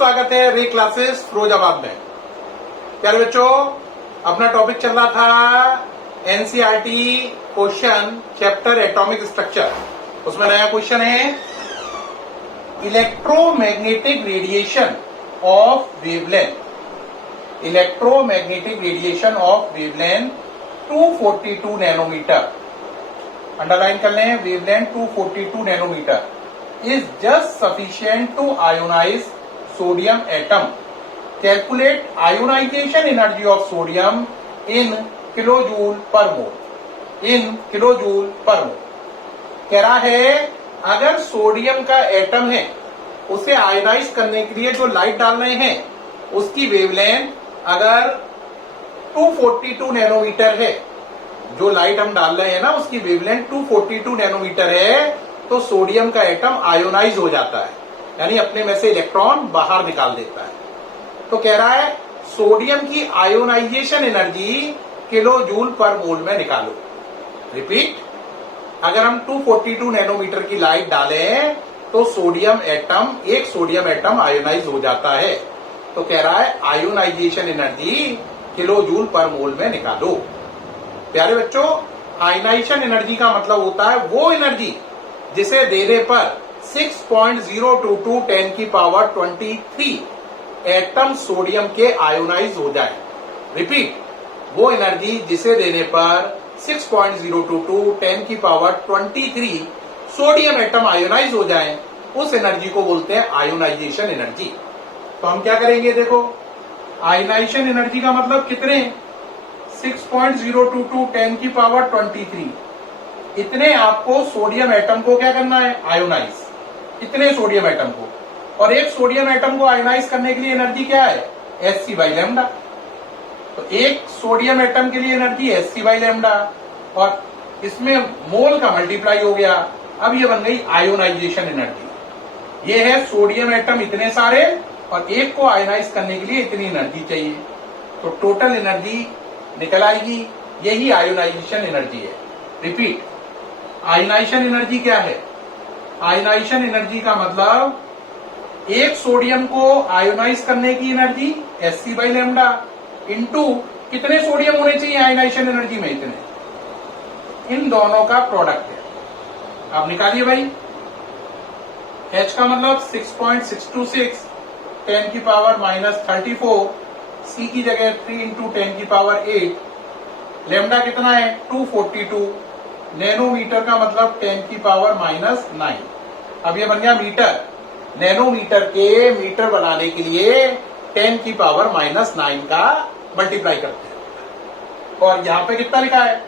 स्वागत है रे क्लासेस फिरोजाबाद में। प्यारे बच्चों, अपना टॉपिक चल रहा था NCERT question chapter atomic structure. उसमें नया क्वेश्चन है electromagnetic radiation of wavelength. Electromagnetic radiation of wavelength 242 nanometre. Underline कर लें, wavelength 242 nanometre is just sufficient to ionize sodium atom. Calculate ionization energy of sodium in kilojoule per mole. In kilojoule per mole. कह रहा है अगर sodium का atom है उसे ionise करने के लिए जो लाइट डाल रहे हैं उसकी वेवलेंथ अगर 242 नैनोमीटर है, जो लाइट हम डाल रहे हैं ना उसकी वेवलेंथ 242 नैनोमीटर है, तो सोडियम का एटम आयोनाइज हो जाता है, यानी अपने में से इलेक्ट्रॉन बाहर निकाल देता है। तो कह रहा है सोडियम की आयोनाइजेशन एनर्जी किलो जूल पर मोल में निकालो। रिपीट, अगर हम 242 नैनोमीटर की लाइट डालें तो सोडियम एटम आयोनाइज हो जाता है। तो कह रहा है आयोनाइजेशन एनर्जी किलो जूल पर मोल में निकालो। प्यारे बच्चों, आयोनाइजेशन एनर्जी का मतलब होता है वो एनर्जी जिसे देने पर 6.022 10 की पावर 23 एटम सोडियम के आयोनाइज हो जाए। रिपीट, वो एनर्जी जिसे देने पर 6.022 10 की पावर 23 सोडियम एटम आयोनाइज हो जाए, उस एनर्जी को बोलते हैं आयोनाइजेशन एनर्जी। तो हम क्या करेंगे, देखो आयोनाइजेशन एनर्जी का मतलब कितने, 6.022 10 की पावर 23। इतने आपको सोडियम एटम को क्या करना है, आयोनाइज, इतने सोडियम एटम को। और एक सोडियम एटम को आयोनाइज करने के लिए एनर्जी क्या है, Hc बाई लैम्डा। तो एक सोडियम एटम के लिए एनर्जी Hc बाई लैम्डा, और इसमें मोल का मल्टीप्लाई हो गया। अब ये बन गई आयोनाइजेशन एनर्जी। ये है सोडियम एटम इतने सारे और एक को आयोनाइज करने के लिए इतनी एनर्जी चाहिए, तो टोटल एनर्जी निकल आएगी। यही आयोनाइजेशन एनर्जी है। रिपीट, आयोनाइजेशन एनर्जी क्या है, आयोनाइजेशन एनर्जी का मतलब एक सोडियम को आयोनाइज करने की energy Hc by lambda into कितने सोडियम होने चाहिए आयोनाइजेशन एनर्जी में, इतने, इन दोनों का प्रोडक्ट है। आप निकालिए भाई, H का मतलब 6.626 10 की पावर -34, C की जगह 3 इंटू 10 की पावर 8, लैम्डा कितना है 242, नैनोमीटर का मतलब 10 की पावर -9। अब ये बन गया मीटर। नैनोमीटर के मीटर बनाने के लिए 10 की पावर -9 का मल्टीप्लाई करते हैं। और यहां पे कितना लिखा है,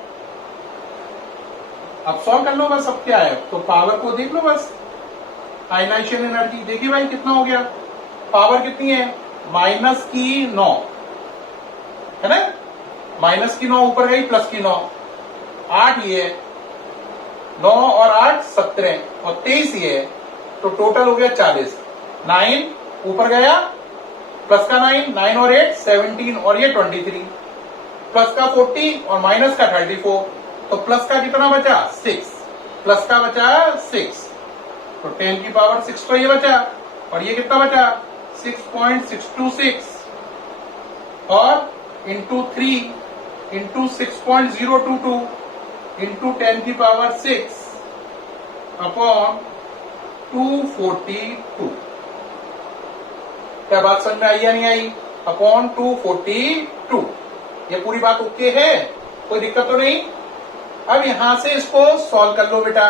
अब सॉल्व कर लो बस। अब क्या है, तो पावर को देख लो बस। आयोनाइजेशन एनर्जी देखिए भाई कितना हो गया, पावर कितनी है -9 है ना, -9 ऊपर गई +9, 8 ये 9 और 8 17 और 23 ये, तो टोटल हो गया 40। 9 ऊपर गया, प्लस का 9 और 8 17 और ये 23, प्लस का 40 और माइनस का 34, तो प्लस का कितना बचा 6, प्लस का बचा 6, तो 10 की पावर 6 तो ये बचा, और ये कितना बचा 6.626 और इंटू 3 इंटू 6.022 इंटू 10 की पावर 6 अपॉन 242। क्या बात समझ में आई या नहीं आई, अपॉन 242। ये पूरी बात ओके है, कोई दिक्कत तो नहीं। अब यहां से इसको सॉल्व कर लो बेटा,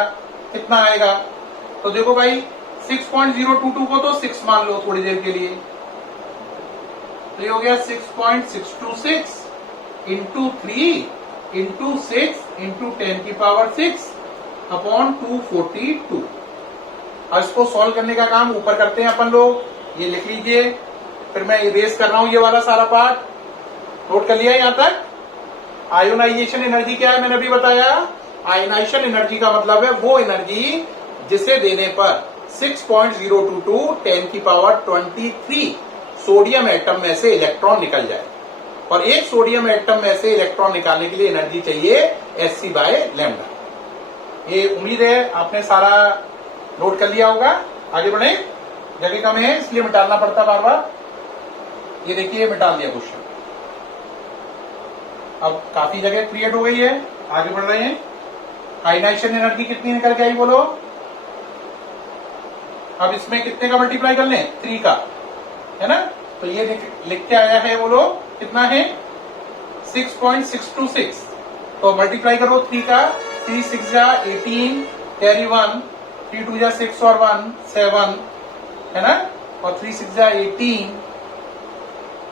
कितना आएगा। तो देखो भाई 6.022 को तो 6 मान लो थोड़ी देर के लिए, तो ये हो गया 6.626 इंटू 3 इंटू 6 इंटू 10 की पावर 6 अपॉन 242। अब इसको सॉल्व करने का काम ऊपर करते हैं अपन लोग, ये लिख लीजिए, फिर मैं इरेज कर रहा हूं ये वाला सारा पार्ट। नोट कर लिया यहां तक। आयोनाइजेशन एनर्जी क्या है, मैंने अभी बताया। आयोनाइजेशन एनर्जी का मतलब है वो एनर्जी जिसे देने पर 6.022 10 की पावर 23 सोडियम एटम में से इलेक्ट्रॉन निकल जाए, और एक सोडियम एटम में से इलेक्ट्रॉन निकालने के लिए एनर्जी चाहिए Hc बाय लैम्डा। ये उम्मीद है आपने सारा नोट कर लिया होगा। आगे बढ़े, जगह कम है इसलिए मिटाना पड़ता बार बार। ये देखिए मिटा दिया क्वेश्चन। अब काफी जगह क्रिएट हो गई है, आगे बढ़ रहे हैं। आयनाइजेशन एनर्जी कितनी निकल के आई बोलो। अब इसमें कितने का मल्टीप्लाई कर लें, 3 का, है ना। तो ये लिख के आया है बोलो कितना है, 6.626। तो मल्टीप्लाई करो 3 का, 3 6 जा 18, कैरी 1, 3 2 जा 6 और 1 7, है ना। और 3 6 जा 18,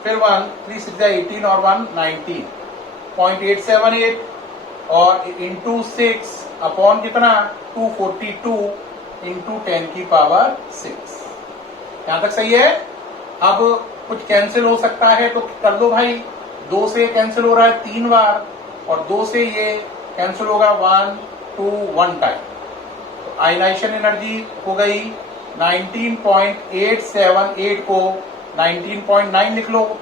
फिर 1, 3 6 जा 18 और 1 19.878 और इंटू 6 अपॉन कितना 242 इंटू 10 की पावर 6। यहां तक सही है। अब कुछ कैंसिल हो सकता है तो कर दो भाई। 2 से कैंसिल हो रहा है 3 बार और 2 से ये कैंसिल होगा 1 2 1 टाइम। तो आयनाइजेशन एनर्जी हो गई 19.878 को 19.9 लिख लो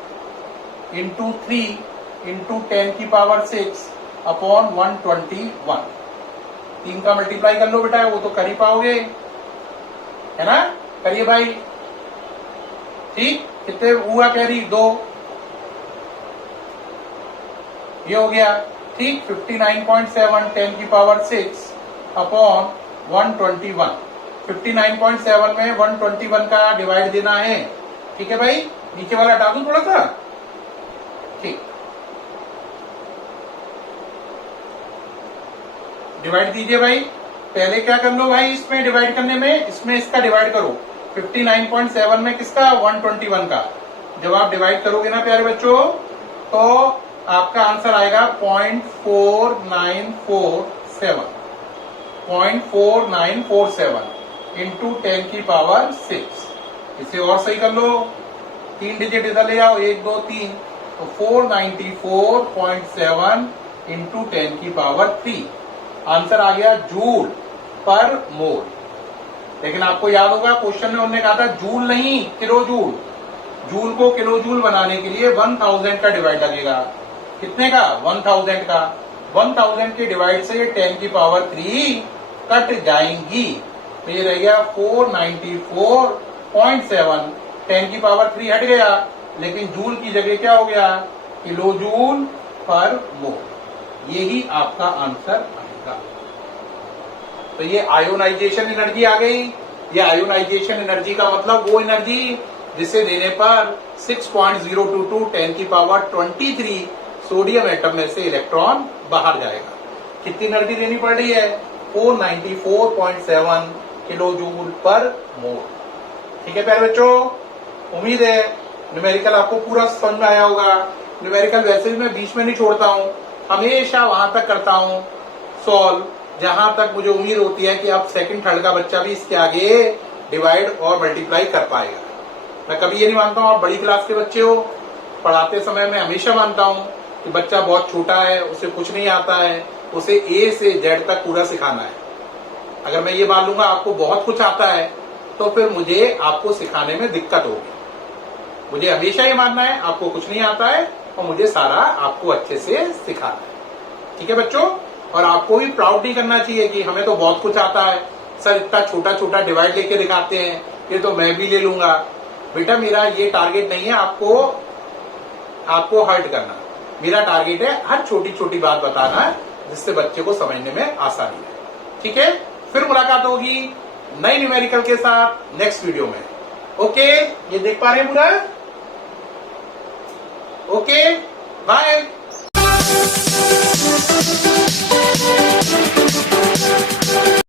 इंटू 3 इंटू 10 की पावर 6 अपॉन 121। 3 का मल्टीप्लाई कर लो बेटा, वो तो कर ही पाओगे, है ना। करिए भाई। ठीक, कितने हुआ कैरी 2, ये हो गया। ठीक, 59.7 10 की पावर 6 अपॉन 121। 59.7 में 121 का डिवाइड देना है। ठीक है भाई, नीचे वाला हटा दूं थोड़ा सा। ठीक, डिवाइड दीजिए भाई। पहले क्या कर लो भाई, इसमें डिवाइड करने में, इसमें इसका डिवाइड करो। 59.7 में किसका, 121 का। जब आप डिवाइड करोगे ना प्यारे बच्चों, तो आपका आंसर आएगा 0.4947 0.4947 इंटू 10 की पावर 6। इसे और सही कर लो, 3 डिजिट इधर ले जाओ, 1 2 3, तो 494.7 इंटू 10 की पावर 3। आंसर आ गया जूल पर मोल। लेकिन आपको याद होगा क्वेश्चन में उन्होंने कहा था जूल नहीं, किलो जूल। जूल को किलो जूल बनाने के लिए 1000 का डिवाइड लगेगा। कितने का, 1000 का। 1000 के डिवाइड से 10 की पावर 3 कट जाएंगी, तो ये रह गया 494.7। 10 की पावर 3 हट गया, लेकिन जूल की जगह क्या हो गया, किलो जूल पर मोल। यही आपका आंसर आएगा। तो ये आयोनाइजेशन एनर्जी आ गई। ये आयोनाइजेशन एनर्जी का मतलब वो एनर्जी जिसे देने पर 6.022 10 की पावर 23 सोडियम एटम में से इलेक्ट्रॉन बाहर जाएगा। कितनी एनर्जी देनी पड़ रही है, 494.7 किलो जूल पर मोल। ठीक है प्यारे बच्चों, उम्मीद है न्यूमेरिकल आपको पूरा समझ में आया होगा। न्यूमेरिकल वैसे भी मैं बीच में नहीं छोड़ता हूं, हमेशा वहां तक करता हूं सॉल्व जहां तक मुझे उम्मीद होती है कि आप सेकंड थर्ड का बच्चा भी इसके आगे डिवाइड और मल्टीप्लाई कर पाएगा। मैं कभी ये नहीं मानता हूं आप बड़ी क्लास के बच्चे हो। पढ़ाते समय मैं हमेशा मानता हूं कि बच्चा बहुत छोटा है, उसे कुछ नहीं आता है, उसे ए से जेड तक पूरा सिखाना है। अगर मैं ये मान लूंगा आपको बहुत कुछ आता है, तो फिर मुझे आपको सिखाने में दिक्कत होगी। मुझे हमेशा ये मानना है आपको कुछ नहीं आता है और मुझे सारा आपको अच्छे से सिखाना है। ठीक है बच्चों, और आपको भी प्राउड नहीं करना चाहिए कि हमें तो बहुत कुछ आता है सर, इतना छोटा छोटा डिवाइड लेके दिखाते हैं, ये तो मैं भी ले लूंगा। बेटा मेरा ये टारगेट नहीं है आपको हर्ट करना। मेरा टारगेट है हर छोटी छोटी बात बताना जिससे बच्चे को समझने में आसानी है। ठीक है, फिर मुलाकात होगी नई न्यूमेरिकल के साथ नेक्स्ट वीडियो में। ओके, ये देख पा रहे हैं पूरा। Okay, bye.